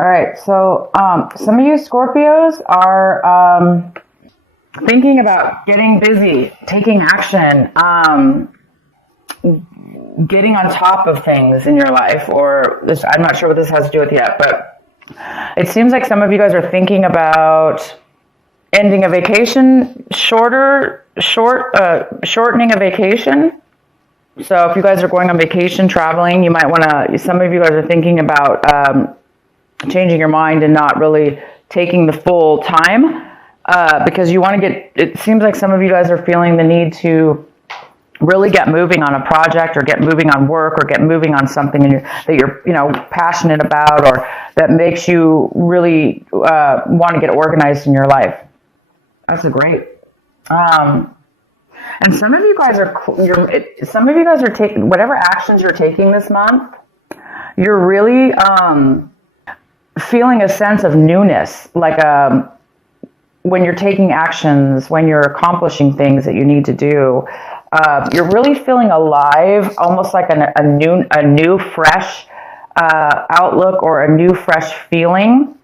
All right. So some of you Scorpios are thinking about getting busy, taking action, getting on top of things in your life, or this, I'm not sure what this has to do with yet, but it seems like some of you guys are thinking about ending a vacation, shortening a vacation. So if you guys are going on vacation, traveling, you might want to, some of you guys are thinking about changing your mind and not really taking the full time because you want to get, it seems like some of you guys are feeling the need to really get moving on a project or get moving on work or get moving on something that you're passionate about or that makes you really want to get organized in your life. That's a great. And some of you guys are taking whatever actions you're taking this month. You're really feeling a sense of newness, like when you're taking actions, when you're accomplishing things that you need to do. You're really feeling alive, almost like a new fresh outlook or a new fresh feeling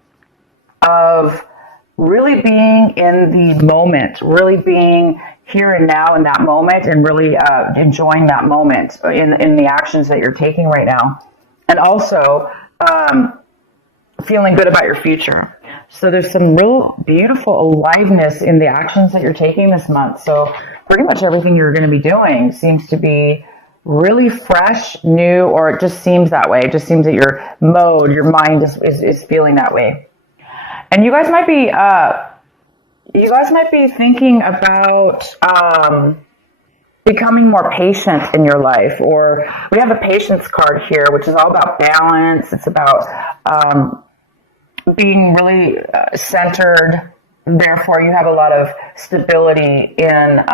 of really being in the moment, really being here and now in that moment, and really enjoying that moment in the actions that you're taking right now, and also feeling good about your future. So there's some real beautiful aliveness in the actions that you're taking this month. So pretty much everything you're going to be doing seems to be really fresh, new, or it just seems that way. It just seems that your mind is feeling that way. And you guys might be thinking about becoming more patient in your life. Or we have a patience card here, which is all about balance. It's about being really centered. Therefore, you have a lot of stability in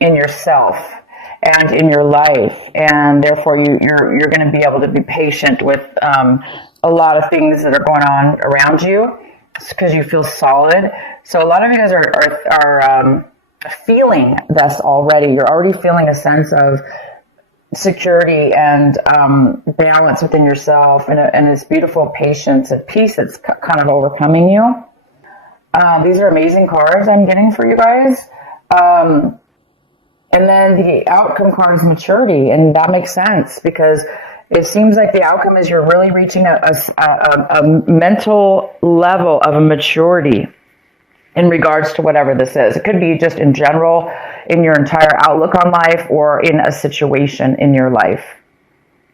yourself and in your life, and therefore you're going to be able to be patient with a lot of things that are going on around you because you feel solid. So a lot of you guys are feeling this already. You're already feeling a sense of security and balance within yourself, and this beautiful patience and peace that's kind of overcoming you. These are amazing cards I'm getting for you guys. And then the outcome card is maturity, and that makes sense because it seems like the outcome is you're really reaching a mental level of a maturity in regards to whatever this is. It could be just in general, in your entire outlook on life, or in a situation in your life,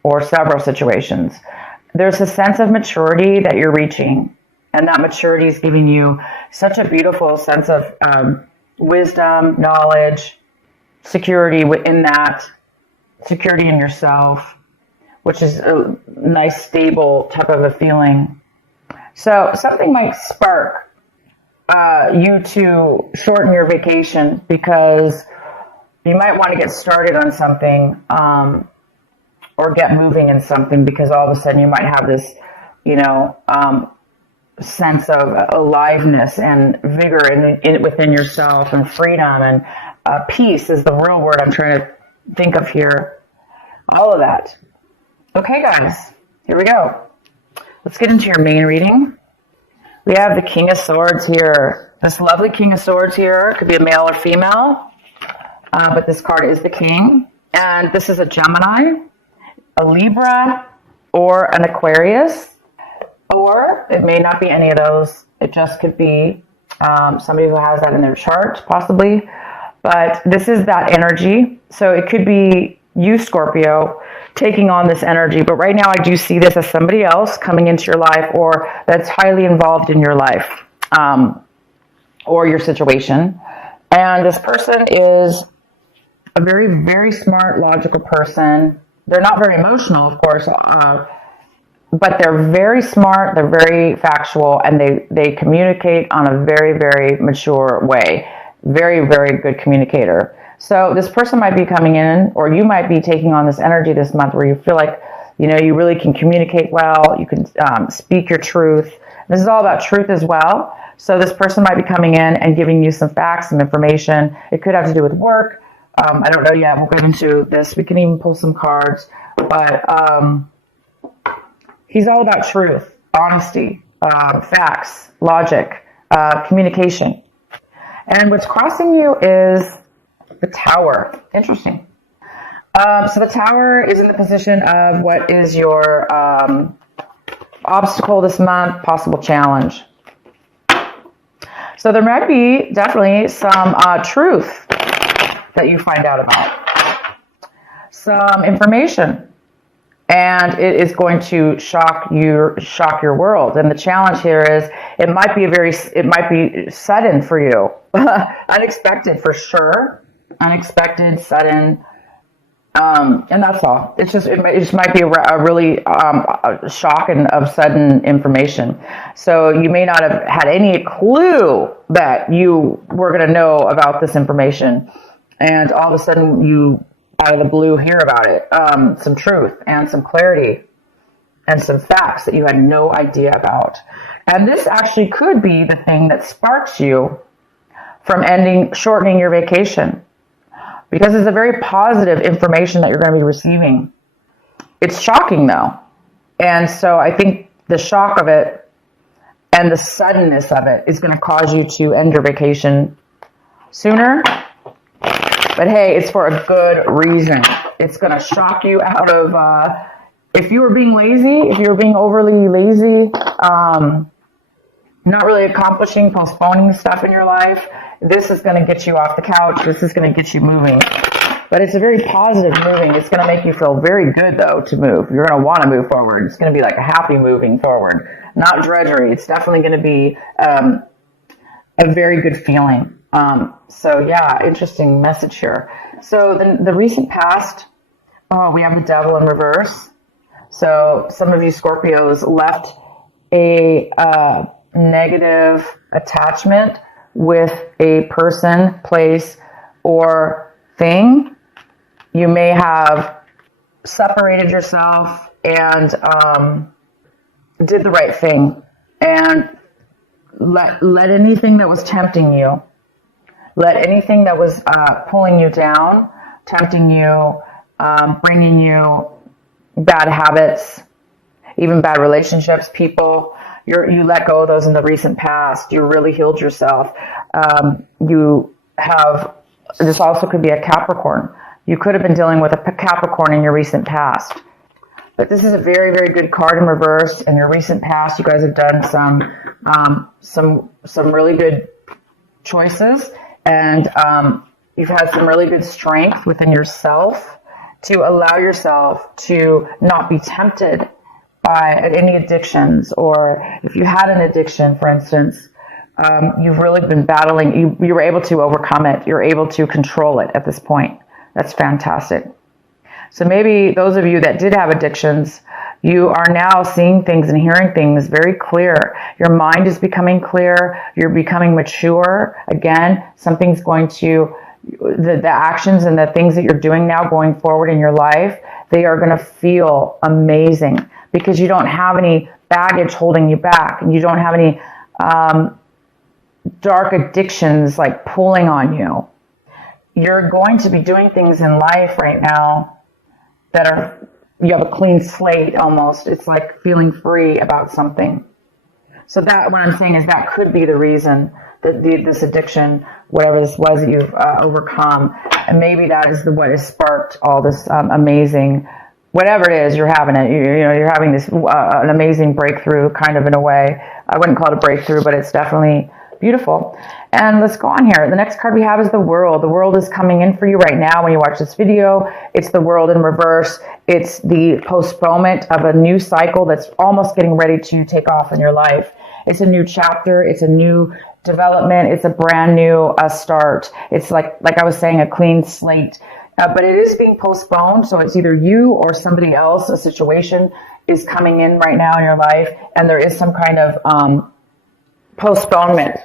or several situations. There's a sense of maturity that you're reaching, and that maturity is giving you such a beautiful sense of wisdom, knowledge, security within that, security in yourself, which is a nice, stable type of a feeling. So something might spark you to shorten your vacation because you might want to get started on something or get moving in something because all of a sudden you might have this, sense of aliveness and vigor within yourself, and freedom, and peace is the real word I'm trying to think of here. All of that. Okay, guys, here we go. Let's get into your main reading. We have the King of Swords here. This lovely King of Swords here could be a male or female, but this card is the King. And this is a Gemini, a Libra, or an Aquarius. Or it may not be any of those. It just could be somebody who has that in their chart, possibly. But this is that energy. So it could be you, Scorpio, taking on this energy. But right now I do see this as somebody else coming into your life, or that's highly involved in your life or your situation. And this person is a very, very smart, logical person. They're not very emotional, of course, but they're very smart, they're very factual, and they communicate on a very, very mature way. Very, very good communicator. So this person might be coming in, or you might be taking on this energy this month where you feel like, you really can communicate well, you can speak your truth. This is all about truth as well. So this person might be coming in and giving you some facts, some information. It could have to do with work. I don't know yet. We'll get into this. We can even pull some cards. But he's all about truth. honesty, facts, logic, communication. And what's crossing you is the Tower. Interesting. So the Tower is in the position of what is your obstacle this month, possible challenge. So there might be definitely some truth that you find out about, some information, and it is going to shock your world. And the challenge here is it might be sudden for you, unexpected for sure, unexpected, sudden. And that's all. It just might be a really shock and of sudden information. So you may not have had any clue that you were going to know about this information, and all of a sudden you, out of the blue, hear about it. Some truth and some clarity and some facts that you had no idea about. And this actually could be the thing that sparks you from shortening your vacation. Because it's a very positive information that you're going to be receiving. It's shocking though. And so I think the shock of it and the suddenness of it is going to cause you to end your vacation sooner. But hey, it's for a good reason. It's going to shock you out of, if you were being lazy, if you were being overly lazy, not really accomplishing, postponing stuff in your life, this is going to get you off the couch. This is going to get you moving. But it's a very positive moving. It's going to make you feel very good, though, to move. You're going to want to move forward. It's going to be like a happy moving forward, not drudgery. It's definitely going to be a very good feeling. So, yeah, interesting message here. So the recent past, we have the devil in reverse. So some of you Scorpios left a negative attachment with a person, place, or thing. You may have separated yourself and did the right thing, and let anything that was tempting you, let anything that was pulling you down, tempting you, bringing you bad habits, even bad relationships, people, you let go of those in the recent past. You really healed yourself. This also could be a Capricorn. You could have been dealing with a Capricorn in your recent past. But this is a very, very good card in reverse. In your recent past, you guys have done some really good choices, and you've had some really good strength within yourself to allow yourself to not be tempted by any addictions, or if you had an addiction, for instance, you've really been battling. You were able to overcome it. You're able to control it at this point. That's fantastic. So maybe those of you that did have addictions, you are now seeing things and hearing things very clear. Your mind is becoming clear. You're becoming mature. Again, something's going to, the actions and the things that you're doing now going forward in your life, they are going to feel amazing because you don't have any baggage holding you back, and you don't have any dark addictions like pulling on you. You're going to be doing things in life right now that you have a clean slate almost. It's like feeling free about something. So that, what I'm saying is that could be the reason that this addiction, whatever this was that you've overcome, and maybe that is what has sparked all this amazing, whatever it is, you're having it. You're having this an amazing breakthrough, kind of, in a way. I wouldn't call it a breakthrough, but it's definitely beautiful. And let's go on here. The next card we have is the World. The World is coming in for you right now when you watch this video. It's the World in reverse. It's the postponement of a new cycle that's almost getting ready to take off in your life. It's a new chapter. It's a new development. It's a brand new start. It's like I was saying, a clean slate. But it is being postponed. So it's either you or somebody else. A situation is coming in right now in your life, and there is some kind of postponement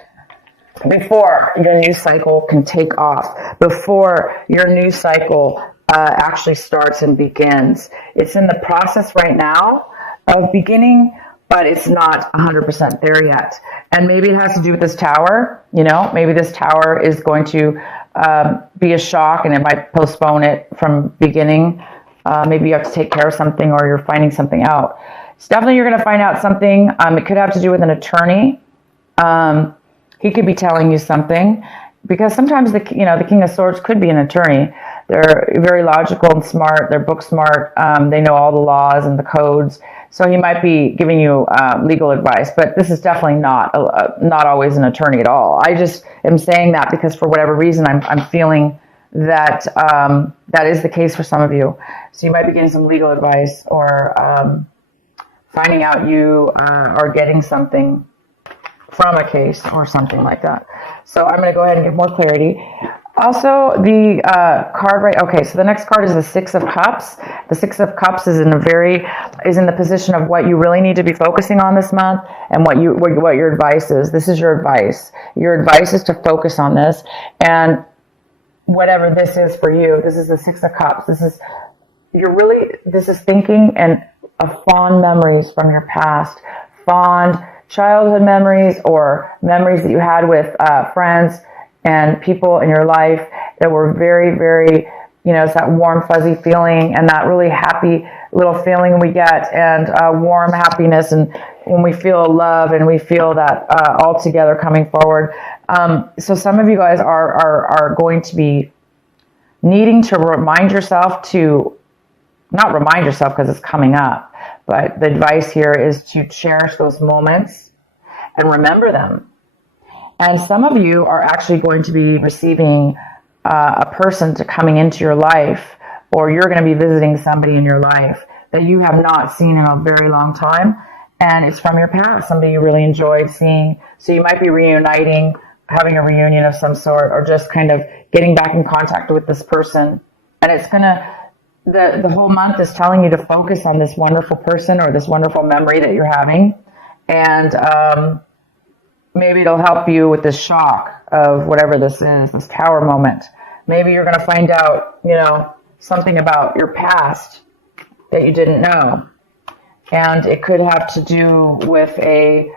before your new cycle can take off, before your new cycle actually starts and begins. It's in the process right now of beginning, but it's not 100% there yet. And maybe it has to do with this tower. Maybe this tower is going to be a shock, and it might postpone it from beginning. Maybe you have to take care of something, or you're finding something out. It's definitely you're going to find out something. It could have to do with an attorney. He could be telling you something, because sometimes the King of Swords could be an attorney. They're very logical and smart. They're book smart. They know all the laws and the codes. So he might be giving you legal advice, but this is definitely not always an attorney at all. I just am saying that because for whatever reason, I'm feeling that that is the case for some of you. So you might be getting some legal advice, or finding out you are getting something from a case or something like that. So I'm going to go ahead and give more clarity. Also, the card, right? Okay, so the next card is the Six of Cups. The Six of Cups is in the position of what you really need to be focusing on this month, and what your advice is. This is your advice. Your advice is to focus on this, and whatever this is for you. This is the Six of Cups. This is thinking and fond memories from your past, fond childhood memories, or memories that you had with friends and people in your life that were very, very, it's that warm, fuzzy feeling, and that really happy little feeling we get, and warm happiness, and when we feel love and we feel that all together coming forward. So some of you guys are going to be needing to remind yourself to, not remind yourself because it's coming up, but the advice here is to cherish those moments and remember them. And some of you are actually going to be receiving a person coming into your life, or you're going to be visiting somebody in your life that you have not seen in a very long time, and it's from your past, somebody you really enjoyed seeing. So you might be reuniting, having a reunion of some sort, or just kind of getting back in contact with this person. And it's going to, the whole month is telling you to focus on this wonderful person or this wonderful memory that you're having. And maybe it'll help you with this shock of whatever this is, this tower moment. Maybe you're going to find out, something about your past that you didn't know. And it could have to do with a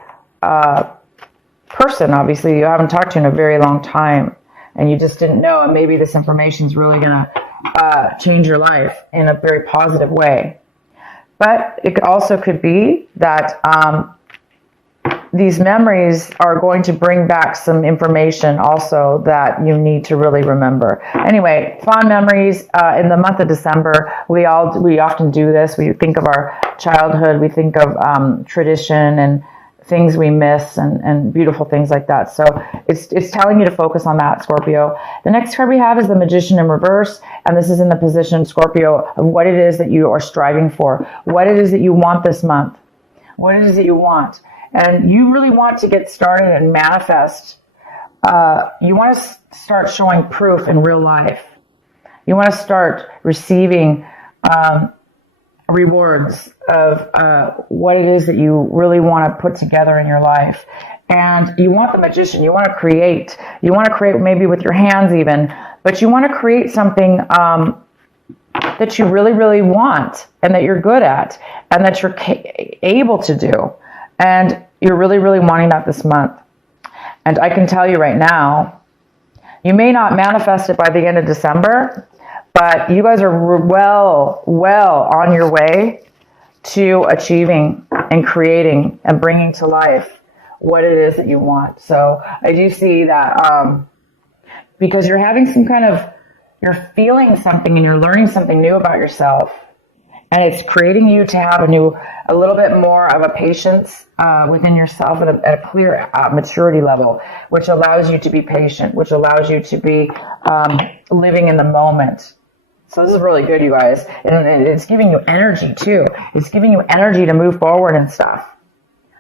person, obviously, you haven't talked to in a very long time, and you just didn't know, and maybe this information is really going to change your life in a very positive way. But it also could be that these memories are going to bring back some information also that you need to really remember. Anyway, fond memories in the month of December. We often do this. We think of our childhood. We think of tradition and things we miss, and beautiful things like that. So it's telling you to focus on that, Scorpio. The next card we have is the Magician in reverse, and this is in the position, Scorpio, of what it is that you are striving for, what it is that you want this month, what it is that you want. And you really want to get started and manifest. You want to start showing proof in real life. You want to start receiving rewards of what it is that you really want to put together in your life. And you want the Magician. You want to create. You want to create maybe with your hands even. But you want to create something that you really, really want, and that you're good at, and that you're able to do. And you're really, really wanting that this month. And I can tell you right now, you may not manifest it by the end of December, but you guys are well on your way to achieving and creating and bringing to life what it is that you want. So I do see that because you're having you're feeling something, and you're learning something new about yourself. And it's creating you to have a little bit more of a patience within yourself at a clear maturity level, which allows you to be patient, which allows you to be living in the moment. So this is really good, you guys. And it's giving you energy, too. It's giving you energy to move forward and stuff.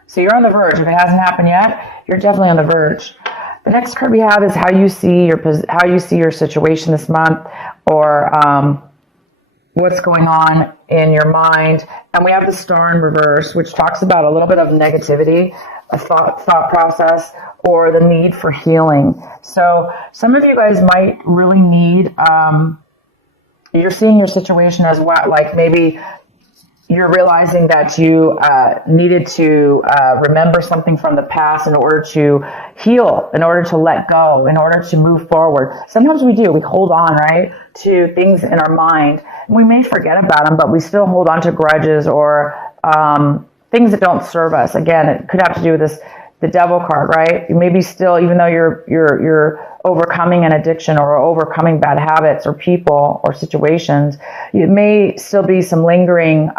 So you're on the verge. If it hasn't happened yet, you're definitely on the verge. The next card we have is how you see your situation this month, or what's going on in your mind. And we have the Star in reverse, which talks about a little bit of negativity, a thought process, or the need for healing. So some of you guys might really need, you're seeing your situation as what, like maybe you're realizing that you needed to remember something from the past in order to heal, in order to let go, in order to move forward. Sometimes we do. We hold on, right, to things in our mind. We may forget about them, but we still hold on to grudges or things that don't serve us. Again, it could have to do with this, the devil card, right? You maybe still, even though you're overcoming an addiction or overcoming bad habits or people or situations, it may still be some lingering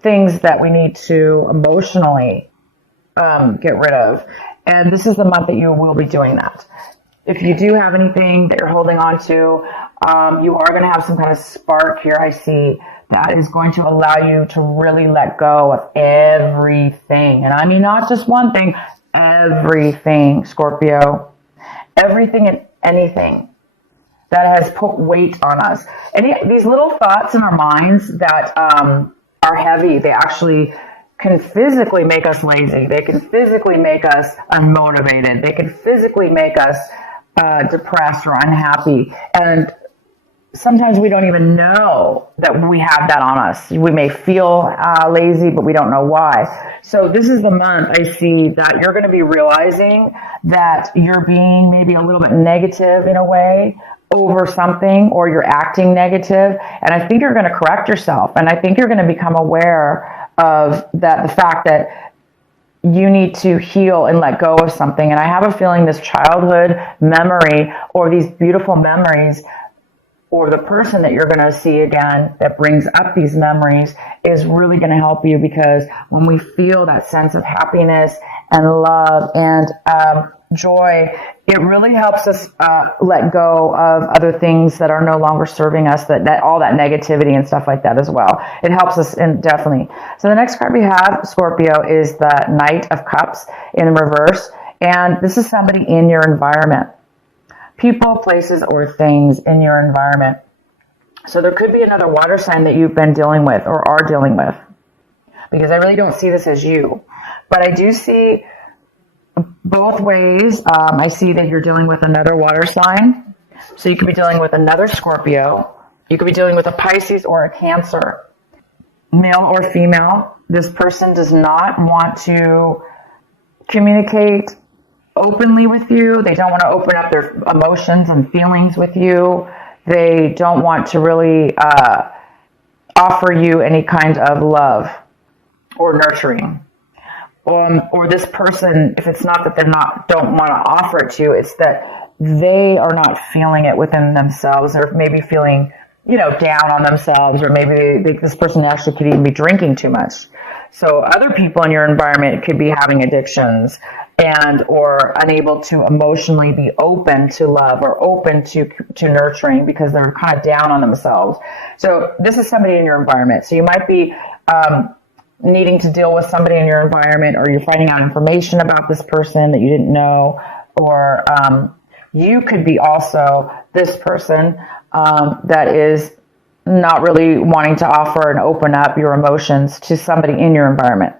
things that we need to emotionally get rid of. And this is the month that you will be doing that. If you do have anything that you're holding on to, you are going to have some kind of spark here, I see, that is going to allow you to really let go of everything. And I mean, not just one thing, everything, Scorpio. Everything and anything that has put weight on us. These little thoughts in our minds that are heavy, they actually can physically make us lazy. They can physically make us unmotivated. They can physically make us depressed or unhappy. And sometimes we don't even know that we have that on us. We may feel lazy, but we don't know why. So this is the month I see that you're going to be realizing that you're being maybe a little bit negative in a way over something, or you're acting negative. And I think you're going to correct yourself. And I think you're going to become aware of that, the fact that you need to heal and let go of something. And I have a feeling this childhood memory, or these beautiful memories, or the person that you're going to see again that brings up these memories is really going to help you, because when we feel that sense of happiness and love and joy, it really helps us let go of other things that are no longer serving us, that all that negativity and stuff like that as well. It helps us definitely. So the next card we have, Scorpio, is the Knight of Cups in reverse. And this is somebody in your environment. People, places, or things in your environment. So there could be another water sign that you've been dealing with or are dealing with, because I really don't see this as you. But I do see both ways. I see that you're dealing with another water sign. So you could be dealing with another Scorpio. You could be dealing with a Pisces or a Cancer. Male or female, this person does not want to communicate openly with you. They don't want to open up their emotions and feelings with you. They don't want to really offer you any kind of love or nurturing. Or this person, if it's not that don't want to offer it to you, it's that they are not feeling it within themselves, or maybe feeling, down on themselves, or maybe this person actually could even be drinking too much. So other people in your environment could be having addictions or unable to emotionally be open to love or open to nurturing, because they're kind of down on themselves. So this is somebody in your environment. So you might be needing to deal with somebody in your environment, or you're finding out information about this person that you didn't know, or you could be also this person that is not really wanting to offer and open up your emotions to somebody in your environment.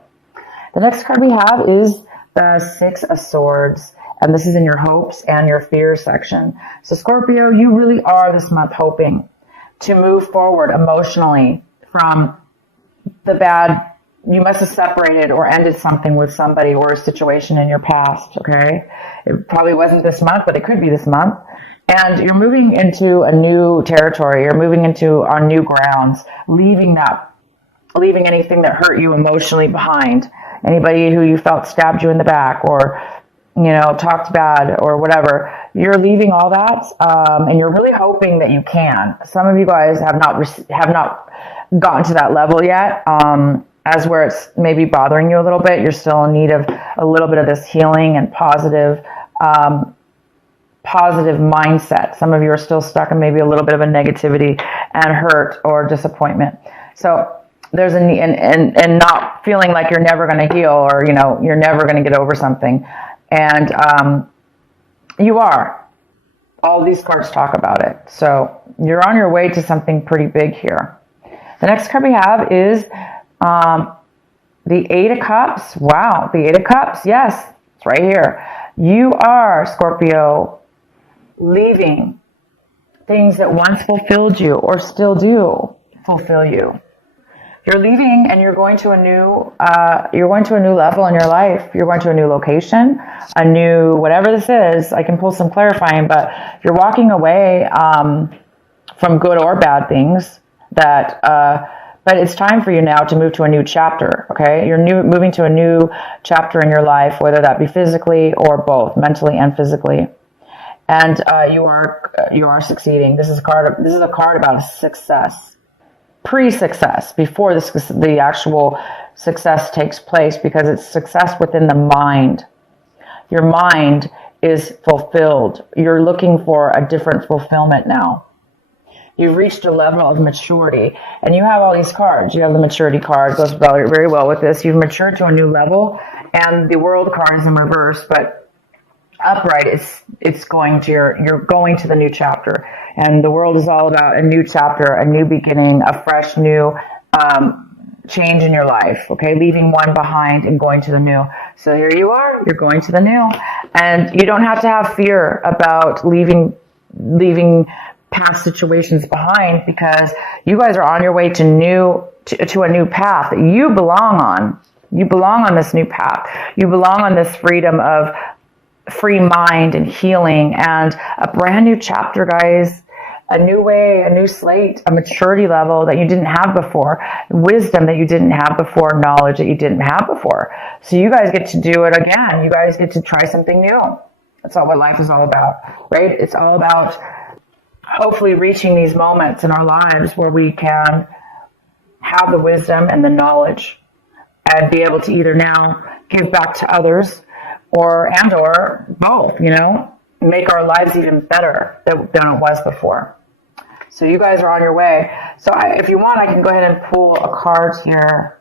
The next card we have is the Six of Swords, and this is in your hopes and your fears section. So Scorpio, you really are this month hoping to move forward emotionally from the bad. You must have separated or ended something with somebody or a situation in your past, okay? It probably wasn't this month, but it could be this month. And you're moving into a new territory. You're moving into on new grounds, leaving anything that hurt you emotionally behind. Anybody who you felt stabbed you in the back, or, talked bad or whatever. You're leaving all that, and you're really hoping that you can. Some of you guys have not gotten to that level yet. As where it's maybe bothering you a little bit, you're still in need of a little bit of this healing and positive mindset. Some of you are still stuck in maybe a little bit of a negativity and hurt or disappointment. So there's a need, and not feeling like you're never going to heal, or you're never going to get over something, and you are. All these cards talk about it. So you're on your way to something pretty big here. The next card we have is the Eight of Cups. Wow, the Eight of Cups. Yes, it's right here. You are, Scorpio, leaving things that once fulfilled you or still do fulfill you. You're leaving, and you're going to a new level in your life. You're going to a new location, a new whatever this is. I can pull some clarifying, but you're walking away from good or bad things that But it's time for you now to move to a new chapter, okay? You're moving to a new chapter in your life, whether that be physically or both, mentally and physically. And you are succeeding. This is a card about success, pre-success, before the actual success takes place, because it's success within the mind. Your mind is fulfilled. You're looking for a different fulfillment now. You've reached a level of maturity, and you have all these cards. You have the maturity card, goes very well with this. You've matured to a new level, and the world card is in reverse, but upright, it's going to you're going to the new chapter. And the world is all about a new chapter, a new beginning, a fresh new change in your life, okay? Leaving one behind and going to the new. So here you are, you're going to the new. And you don't have to have fear about leaving past situations behind, because you guys are on your way to a new path that you belong on. You belong on this new path. You belong on this freedom of free mind and healing and a brand new chapter, guys. A new way, a new slate, a maturity level that you didn't have before, wisdom that you didn't have before, knowledge that you didn't have before. So you guys get to do it again. You guys get to try something new. That's all what life is all about, right? It's all about hopefully reaching these moments in our lives where we can have the wisdom and the knowledge and be able to either now give back to others or both, make our lives even better than it was before. So you guys are on your way. So if you want, I can go ahead and pull a card here